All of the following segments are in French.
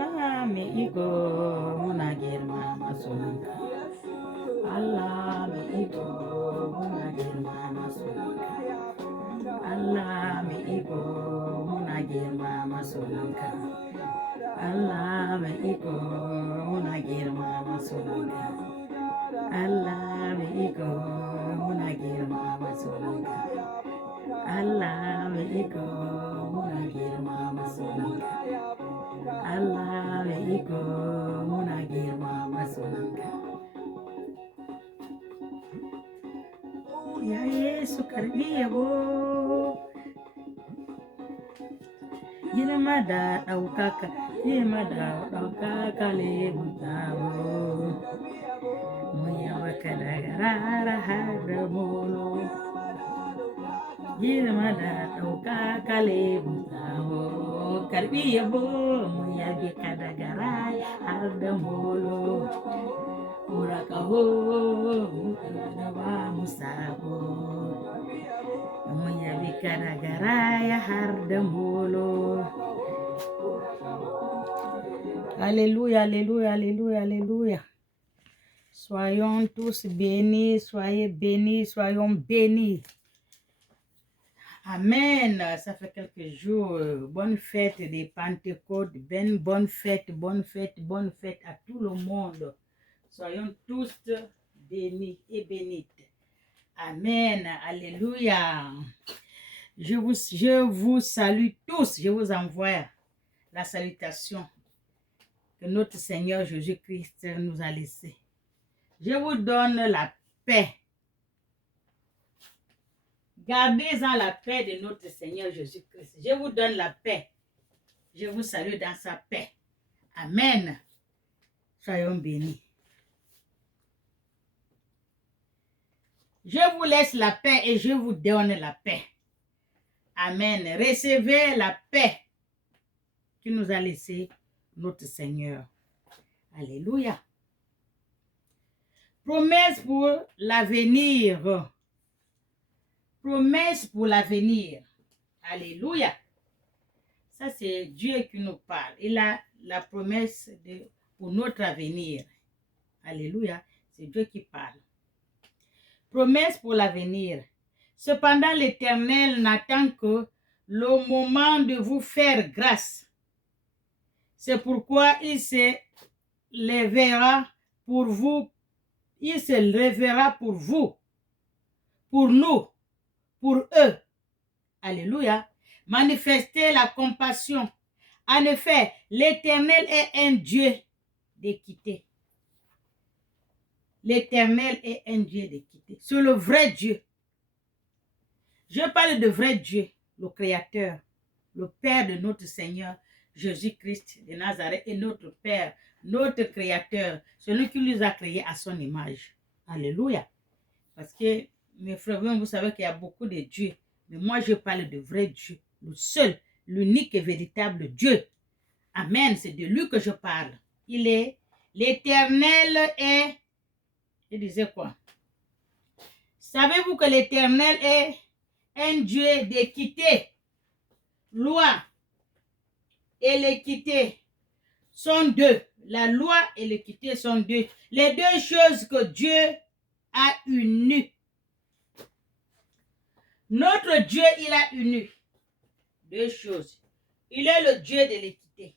Allah mai iko muna girmama sunanka. Allah mai iko muna girmama sunanka. Allah mai iko muna girmama sunanka. Allah mai iko muna girmama sunanka. Allah mai iko muna girmama sunanka. Allah mai iko muna girmama sunanka. Allah mai iko muna girmama sunanka. Ya Yesu karbi yabo, girma da ɗaukaka, girma da ɗaukaka lebutawo. Mun yaba ka da garara har da molo, girma da ɗaukaka lebutawo. Karbi yabo, mun yabe ka da garara har da molo. Urakaho, da ba mu sabo. Mun yabe ka da garaya har da molo. Alléluia, alléluia, alléluia, alléluia. Soyons tous bénis, soyez bénis, soyons bénis. Amen. Ça fait quelques jours. Bonne fête des Pentecôtes. Bonne fête, bonne fête, bonne fête à tout le monde. Soyons tous bénis et bénites. Amen. Alléluia. Je vous salue tous. Je vous envoie la salutation que notre Seigneur Jésus-Christ nous a laissée. Je vous donne la paix. Gardez-en la paix de notre Seigneur Jésus-Christ. Je vous donne la paix. Je vous salue dans sa paix. Amen. Soyons bénis. Je vous laisse la paix et je vous donne la paix. Amen. Recevez la paix qui nous a laissé notre Seigneur. Alléluia. Promesse pour l'avenir. Promesse pour l'avenir. Alléluia. Ça, c'est Dieu qui nous parle. Il a la promesse pour notre avenir. Alléluia. C'est Dieu qui parle. Promesse pour l'avenir. Cependant, l'Éternel n'attend que le moment de vous faire grâce. C'est pourquoi il se lèvera pour vous. Il se lèvera pour vous, pour nous, pour eux. Alléluia. Manifestez la compassion. En effet, l'Éternel est un Dieu d'équité. L'Éternel est un Dieu d'équité. C'est le vrai Dieu. Je parle de vrai Dieu, le Créateur, le Père de notre Seigneur Jésus-Christ de Nazareth et notre Père, notre Créateur, celui qui nous a créés à son image. Alléluia. Parce que, mes frères, vous savez qu'il y a beaucoup de dieux, mais moi je parle de vrai Dieu, le seul, l'unique et véritable Dieu. Amen, c'est de lui que je parle. Il est l'Éternel est... Je disais quoi? Savez-vous que l'Éternel est un Dieu d'équité? Loi et l'équité sont deux. La loi et l'équité sont deux. Les deux choses que Dieu a unies. Notre Dieu, il a uni deux choses. Il est le Dieu de l'équité.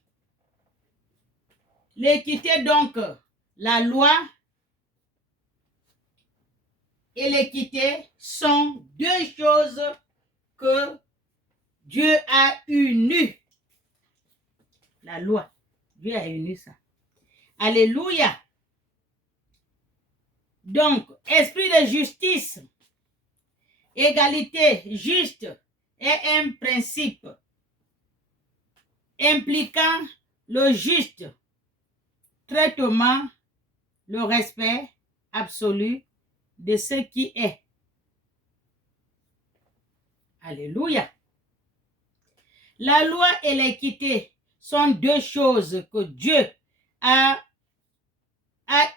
L'équité, donc, la loi et l'équité sont deux choses que Dieu a unies. La loi, Dieu a uni ça. Alléluia. Donc, esprit de justice, égalité, juste est un principe impliquant le juste traitement, le respect absolu de ce qui est. Alléluia. La loi et l'équité sont deux choses que Dieu a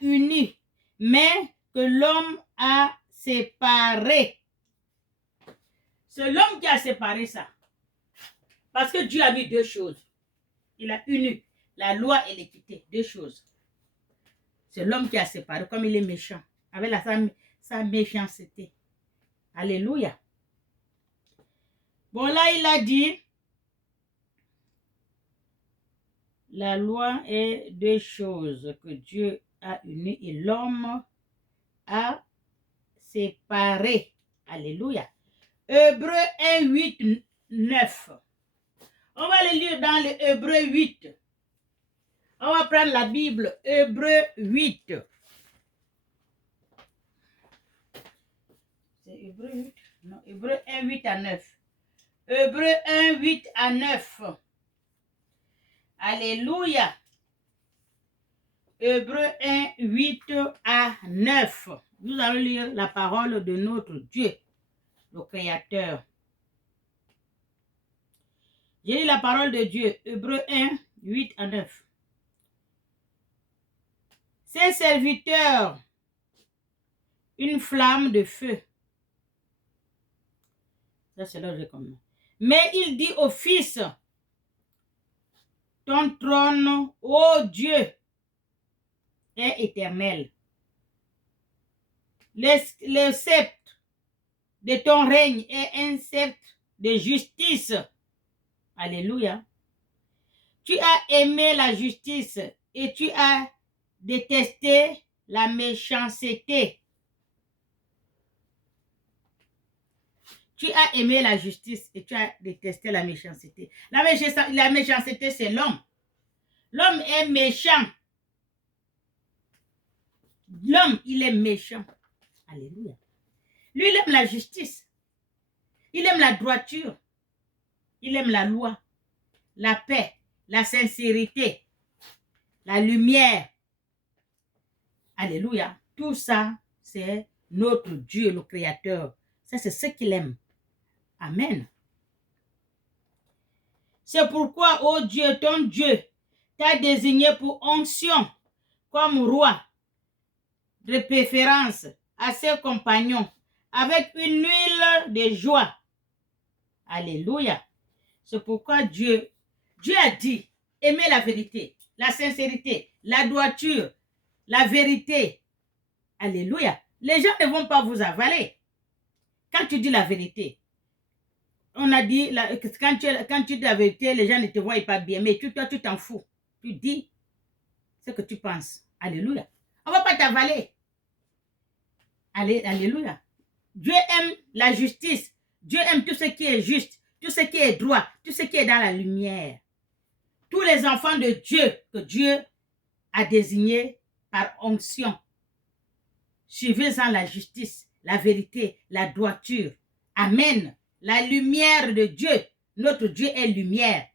unies, mais que l'homme a séparées. C'est l'homme qui a séparé ça. Parce que Dieu a mis deux choses. Il a uni. La loi et l'équité, deux choses. C'est l'homme qui a séparé, comme il est méchant, avec sa méchanceté. Alléluia. Bon, là, il a dit, la loi est deux choses que Dieu a unies et l'homme a séparées. Alléluia. Hébreux 1, 8, 9. On va le lire dans le Hébreux 8. On va prendre la Bible, Hébreux 8. C'est Hébreux 8? Non, Hébreux 1, 8 à 9. Hébreux 1, 8 à 9. Alléluia. Hébreux 1, 8 à 9. Nous allons lire la parole de notre Dieu, le Créateur. J'ai lu la parole de Dieu, Hébreux 1, 8 à 9. Ses serviteurs, une flamme de feu. Ça, c'est là que je commence. Mais il dit au Fils, ton trône, ô Dieu, est éternel. Le sceptre de ton règne est un sceptre de justice. Alléluia. Tu as aimé la justice et tu as détesté la méchanceté. Tu as aimé la justice et tu as détesté la méchanceté. La méchanceté, c'est l'homme. L'homme est méchant. L'homme, il est méchant. Alléluia. Lui, il aime la justice. Il aime la droiture. Il aime la loi, la paix, la sincérité, la lumière. Alléluia. Tout ça, c'est notre Dieu, le Créateur. Ça, c'est ce qu'il aime. Amen. C'est pourquoi, ô Dieu, ton Dieu, t'a désigné pour onction comme roi de préférence à ses compagnons avec une huile de joie. Alléluia. C'est pourquoi Dieu a dit, aimez la vérité, la sincérité, la droiture, la vérité. Alléluia. Les gens ne vont pas vous avaler. Quand tu dis la vérité, on a dit, quand tu dis la vérité, les gens ne te voient pas bien, mais toi, tu t'en fous. Tu dis ce que tu penses. Alléluia. On ne va pas t'avaler. Alléluia. Dieu aime la justice. Dieu aime tout ce qui est juste, tout ce qui est droit, tout ce qui est dans la lumière. Tous les enfants de Dieu que Dieu a désignés par onction. Suivez-en la justice, la vérité, la droiture. Amen. La lumière de Dieu. Notre Dieu est lumière.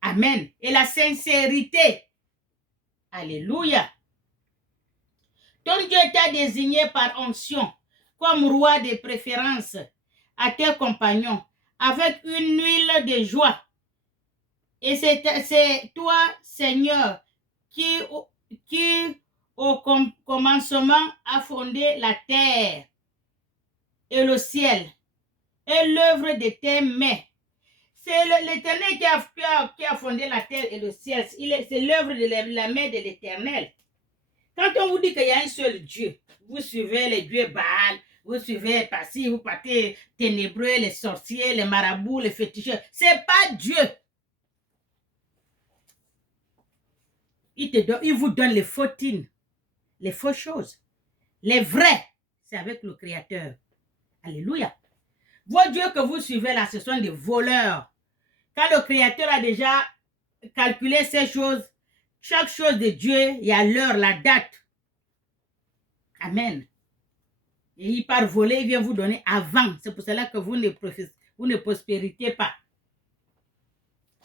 Amen. Et la sincérité. Alléluia. Ton Dieu t'a désigné par onction comme roi de préférence à tes compagnons avec une huile de joie. Et c'est toi, Seigneur, qui au commencement a fondé la terre et le ciel et l'œuvre de tes mains. C'est l'Éternel qui a fondé la terre et le ciel. C'est l'œuvre de la main de l'Éternel. Quand on vous dit qu'il y a un seul Dieu, vous suivez les dieux Baal, vous suivez vous partez ténébreux, les sorciers, les marabouts, les féticheurs. C'est pas Dieu. Il vous donne les fautines, les fausses choses. Les vrais, c'est avec le Créateur. Alléluia. Vos dieux que vous suivez là, ce sont des voleurs. Quand le Créateur a déjà calculé ces choses, chaque chose de Dieu, il y a l'heure, la date. Amen. Et il part voler, il vient vous donner avant. C'est pour cela que vous ne prospérez pas.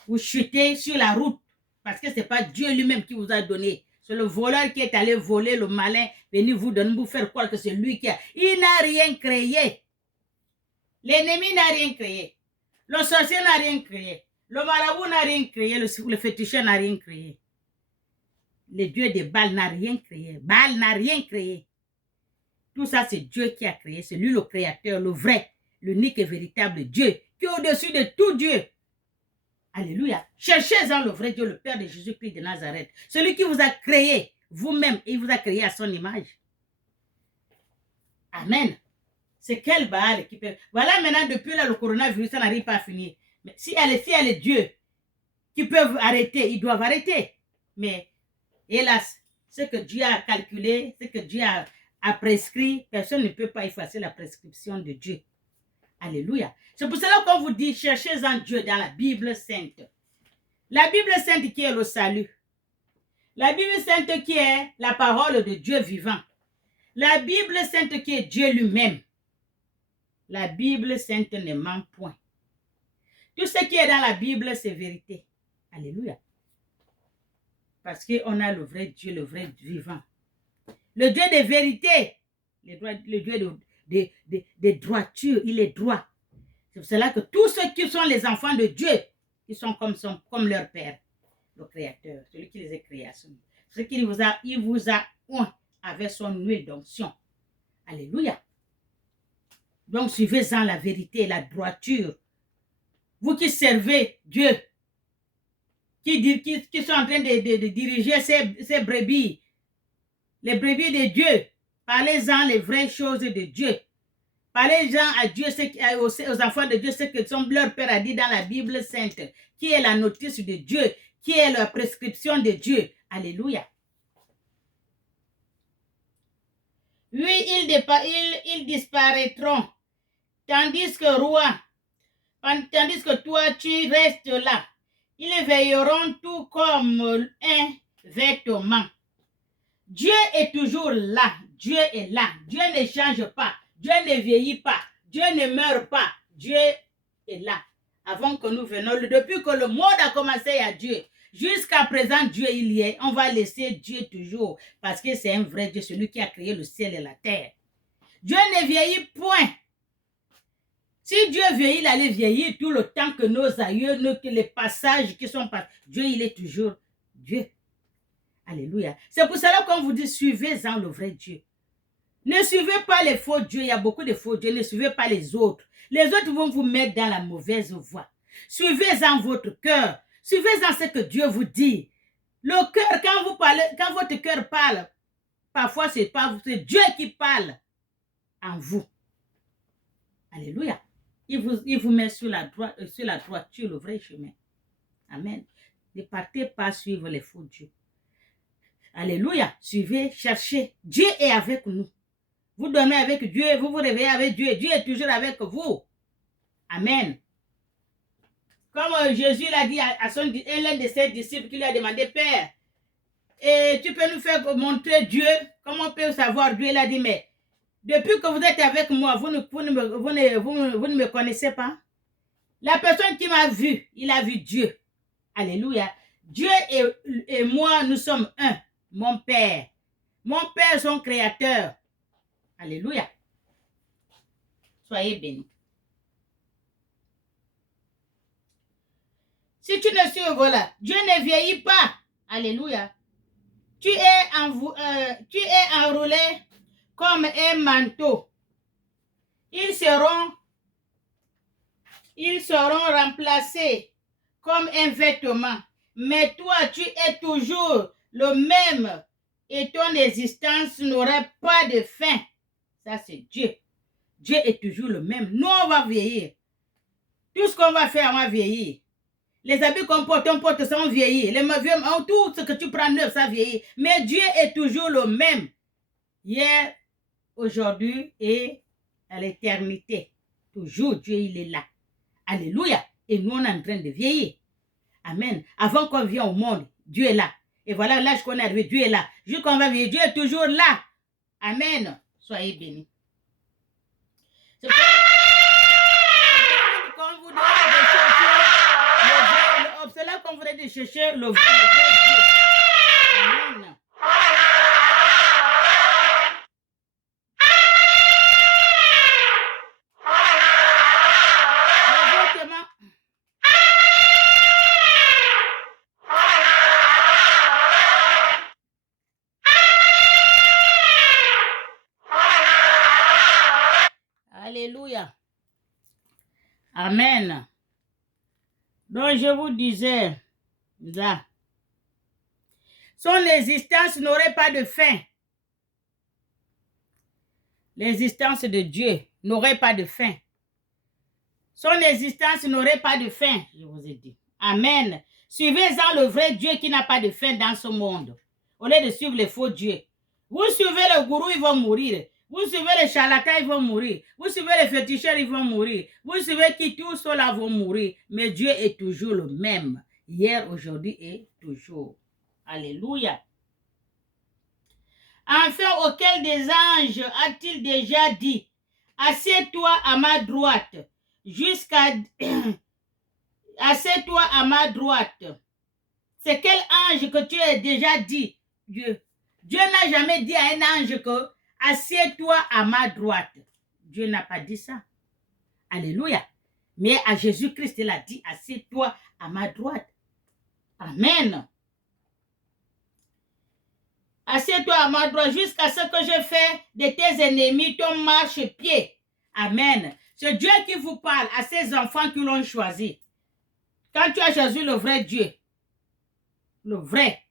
Vous chutez sur la route parce que ce n'est pas Dieu lui-même qui vous a donné. C'est le voleur qui est allé voler, le malin, venir vous donner, vous faire croire que c'est lui qui a. Il n'a rien créé. L'ennemi n'a rien créé. Le sorcier n'a rien créé. Le marabout n'a rien créé. Le féticheur n'a rien créé. Le dieu de Baal n'a rien créé. Baal n'a rien créé. Tout ça, c'est Dieu qui a créé. C'est lui le créateur, le vrai, l'unique et véritable Dieu, qui est au-dessus de tout Dieu. Alléluia. Cherchez-en le vrai Dieu, le Père de Jésus-Christ de Nazareth. Celui qui vous a créé vous-même, il vous a créé à son image. Amen. C'est quel Baal qui peut... Voilà maintenant, depuis là, le coronavirus, ça n'arrive pas à finir. Mais si elle est Dieu qui peuvent arrêter, ils doivent arrêter. Mais hélas, ce que Dieu a calculé, ce que Dieu a prescrit, personne ne peut pas effacer la prescription de Dieu. Alléluia. C'est pour cela qu'on vous dit, cherchez en Dieu dans la Bible sainte. La Bible sainte qui est le salut. La Bible sainte qui est la parole de Dieu vivant. La Bible sainte qui est Dieu lui-même. La Bible sainte ne ment point. Tout ce qui est dans la Bible, c'est vérité. Alléluia. Parce qu'on a le vrai Dieu, le vrai vivant. Le Dieu de vérité. Le Dieu de droiture. Il est droit. C'est pour cela que tous ceux qui sont les enfants de Dieu, ils sont comme leur Père, le Créateur, celui qui les a créés. Ce qu'il vous a, il vous a oint avec son huile d'onction. Alléluia. Donc, suivez-en la vérité, la droiture. Vous qui servez Dieu, qui sont en train de diriger ces brebis, les brebis de Dieu, parlez-en les vraies choses de Dieu. Parlez-en à Dieu, aux enfants de Dieu, ce que leur Père a dit dans la Bible sainte, qui est la notice de Dieu, qui est la prescription de Dieu. Alléluia. Oui, ils disparaîtront, tandis que toi, tu restes là. Ils veilleront tout comme un vêtement. Dieu est toujours là. Dieu est là. Dieu ne change pas. Dieu ne vieillit pas. Dieu ne meurt pas. Dieu est là. Avant que nous venions, depuis que le monde a commencé à Dieu, jusqu'à présent, Dieu il y est. On va laisser Dieu toujours parce que c'est un vrai Dieu, celui qui a créé le ciel et la terre. Dieu ne vieillit point. Si Dieu vieillit, il allait vieillir tout le temps que nos aïeux, que les passages qui sont passés. Dieu, il est toujours Dieu. Alléluia. C'est pour cela qu'on vous dit, suivez-en le vrai Dieu. Ne suivez pas les faux dieux. Il y a beaucoup de faux dieux. Ne suivez pas les autres. Les autres vont vous mettre dans la mauvaise voie. Suivez-en votre cœur. Suivez-en ce que Dieu vous dit. Le cœur, quand vous parlez, quand votre cœur parle, parfois c'est pas vous, c'est Dieu qui parle en vous. Alléluia. Il vous met sur la droiture, le vrai chemin. Amen. Ne partez pas suivre les faux dieux. Alléluia. Suivez, cherchez. Dieu est avec nous. Vous dormez avec Dieu, vous vous réveillez avec Dieu. Dieu est toujours avec vous. Amen. Comme Jésus l'a dit à l'un de ses disciples qui lui a demandé, Père, et tu peux nous faire montrer Dieu? Comment on peut savoir Dieu? Il a dit, mais depuis que vous êtes avec moi, vous ne me connaissez pas. La personne qui m'a vu, il a vu Dieu. Alléluia. Dieu et moi, nous sommes un. Mon Père, son Créateur. Alléluia. Soyez bénis. Si tu ne suis, voilà, Dieu ne vieillit pas. Alléluia. Tu es enroulé comme un manteau. Ils seront remplacés comme un vêtement. Mais toi, tu es toujours le même et ton existence n'aurait pas de fin. Ça, c'est Dieu. Dieu est toujours le même. Nous, on va vieillir. Tout ce qu'on va faire, on va vieillir. Les habits qu'on porte, ça va vieillir. Tout ce que tu prends neuf, ça vieillit. Mais Dieu est toujours le même. Hier, aujourd'hui et à l'éternité. Toujours, Dieu, il est là. Alléluia. Et nous, on est en train de vieillir. Amen. Avant qu'on vienne au monde, Dieu est là. Et voilà l'âge qu'on est arrivé, Dieu est là. Jusqu'à qu'on va vieillir, Dieu est toujours là. Amen. Soyez bénis. C'est là qu'on voudrait de chercher le vrai Dieu. Amen. Alléluia. Amen. Donc, je vous disais, là, son existence n'aurait pas de fin. L'existence de Dieu n'aurait pas de fin. Son existence n'aurait pas de fin, je vous ai dit. Amen. Suivez-en le vrai Dieu qui n'a pas de fin dans ce monde. Au lieu de suivre les faux dieux. Vous suivez le gourou, ils vont mourir. Vous suivez les charlatans, ils vont mourir. Vous suivez les féticheurs, ils vont mourir. Vous suivez qui tous ceux-là vont mourir. Mais Dieu est toujours le même. Hier, aujourd'hui et toujours. Alléluia. Enfin, auquel des anges a-t-il déjà dit, assieds-toi à ma droite, jusqu'à... assieds-toi à ma droite. C'est quel ange que tu as déjà dit, Dieu? Dieu n'a jamais dit à un ange que, assieds-toi à ma droite. Dieu n'a pas dit ça. Alléluia. Mais à Jésus-Christ, il a dit, assieds-toi à ma droite. Amen. Assieds-toi à ma droite jusqu'à ce que je fais de tes ennemis ton marchepied. Amen. C'est Dieu qui vous parle à ces enfants qui l'ont choisi. Quand tu as choisi le vrai Dieu, le vrai,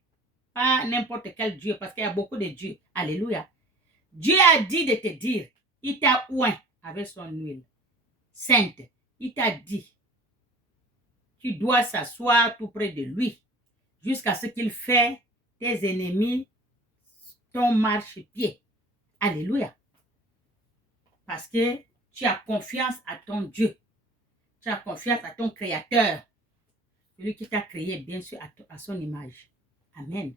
pas n'importe quel Dieu, parce qu'il y a beaucoup de dieux. Alléluia. Dieu a dit de te dire, il t'a oint avec son huile sainte. Il t'a dit, tu dois s'asseoir tout près de lui jusqu'à ce qu'il fait tes ennemis ton marchepied. Alléluia. Parce que tu as confiance à ton Dieu. Tu as confiance à ton Créateur. Celui qui t'a créé, bien sûr, à son image. Amen.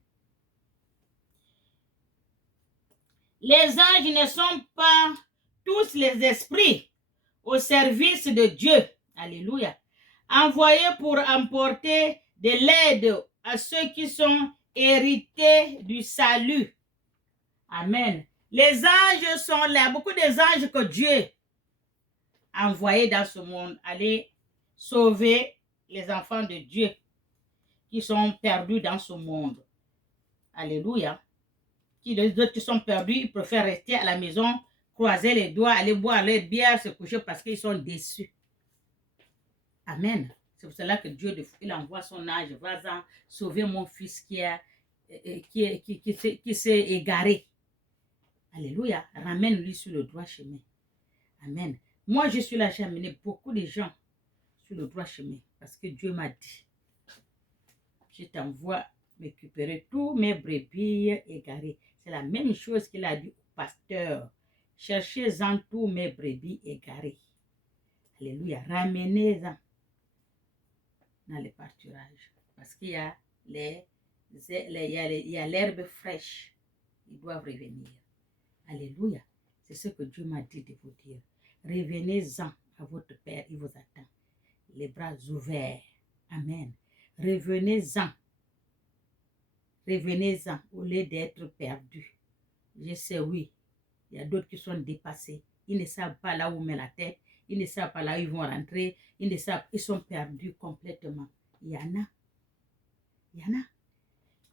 Les anges ne sont pas tous les esprits au service de Dieu. Alléluia. Envoyés pour emporter de l'aide à ceux qui sont hérités du salut. Amen. Les anges sont là. Beaucoup des anges que Dieu a envoyés dans ce monde. Aller sauver les enfants de Dieu qui sont perdus dans ce monde. Alléluia. Les autres qui sont perdus, ils préfèrent rester à la maison, croiser les doigts, aller boire leur bière, se coucher parce qu'ils sont déçus. Amen. C'est pour cela que Dieu, il envoie son ange, va-en sauver mon fils qui s'est égaré. Alléluia. Ramène-lui sur le droit chemin. Amen. Moi, je suis là, j'ai amené beaucoup de gens sur le droit chemin parce que Dieu m'a dit, je t'envoie récupérer tous mes brebis égarées. C'est la même chose qu'il a dit au pasteur. Cherchez-en tous mes brebis égarées. Alléluia. Ramenez-en dans le pâturage. Parce qu'il y a l'herbe fraîche. Ils doivent revenir. Alléluia. C'est ce que Dieu m'a dit de vous dire. Revenez-en à votre Père. Il vous attend. Les bras ouverts. Amen. Revenez-en. Revenez-en au lieu d'être perdus. Je sais, oui, il y a d'autres qui sont dépassés. Ils ne savent pas là où met la tête. Ils ne savent pas là où ils vont rentrer. Ils sont perdus complètement. Il y en a. Il y en a.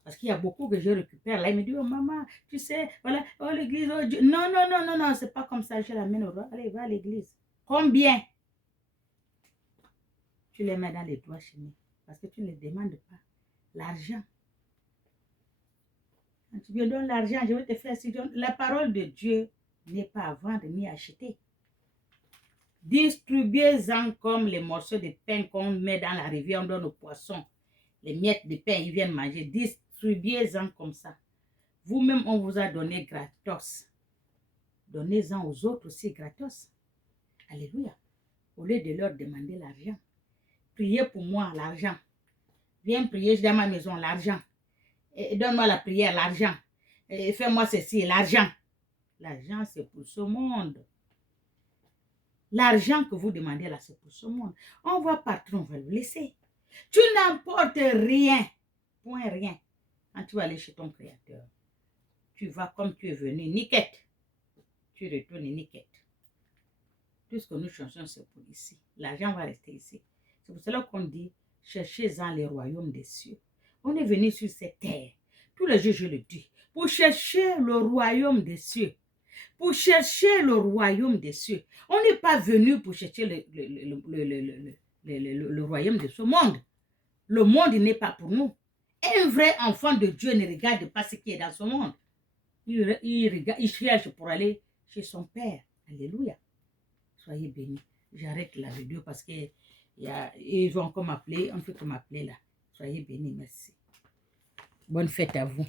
Parce qu'il y a beaucoup que je récupère. Là, ils me disent, oh maman, tu sais, voilà, oh l'église, oh Dieu. Non, non, non, non, non, c'est pas comme ça. Je l'amène au roi. Allez, va à l'église. Combien? Tu les mets dans les doigts chemins. Parce que tu ne les demandes pas. L'argent. Quand tu me donnes l'argent, je vais te faire si la parole de Dieu n'est pas à vendre ni à acheter. Distribuez-en comme les morceaux de pain qu'on met dans la rivière, on donne aux poissons. Les miettes de pain, ils viennent manger. Distribuez-en comme ça. Vous-même, on vous a donné gratos. Donnez-en aux autres aussi gratos. Alléluia. Au lieu de leur demander l'argent. Priez pour moi, l'argent. Viens prier dans ma maison, l'argent. Donne-moi la prière, l'argent. Fais-moi ceci, l'argent. L'argent, c'est pour ce monde. L'argent que vous demandez là, c'est pour ce monde. On va partir, on va le laisser. Tu n'emportes rien. Point rien. Quand tu vas aller chez ton Créateur, tu vas comme tu es venu, niquette. Tu retournes niquette. Tout ce que nous cherchons, c'est pour ici. L'argent va rester ici. C'est pour cela qu'on dit, cherchez-en les royaumes des cieux. On est venu sur cette terre. Tous les jours, je le dis. Pour chercher le royaume des cieux. Pour chercher le royaume des cieux. On n'est pas venu pour chercher le royaume de ce monde. Le monde n'est pas pour nous. Un vrai enfant de Dieu ne regarde pas ce qui est dans ce monde. Il cherche pour aller chez son Père. Alléluia. Soyez bénis. J'arrête la vidéo parce qu'ils vont encore m'appeler. On fait comme m'appeler là. Soyez bénis. Merci. Bonne fête à vous.